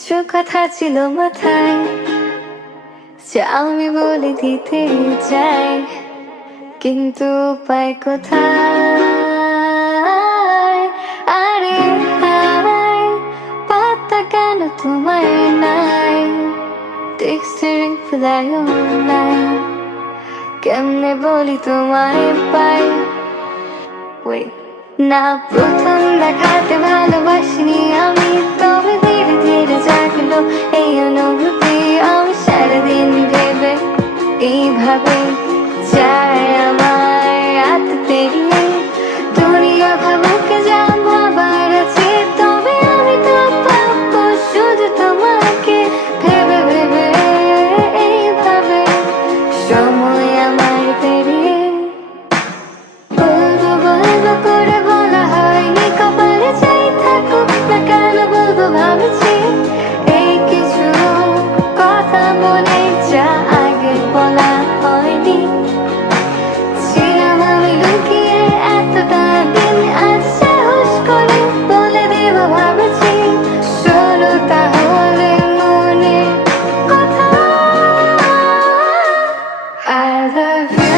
কিছু কথা ছিল মাথায়, সে আমি বলে দিতে চাই, কিন্তু উপায় কোথায়? আরে পাতা কেন তোমায় নাই? টেক্সটের নাই। কেমনে বলি তোমায় পাই? না, প্রথম দেখাতে ভালো have been I've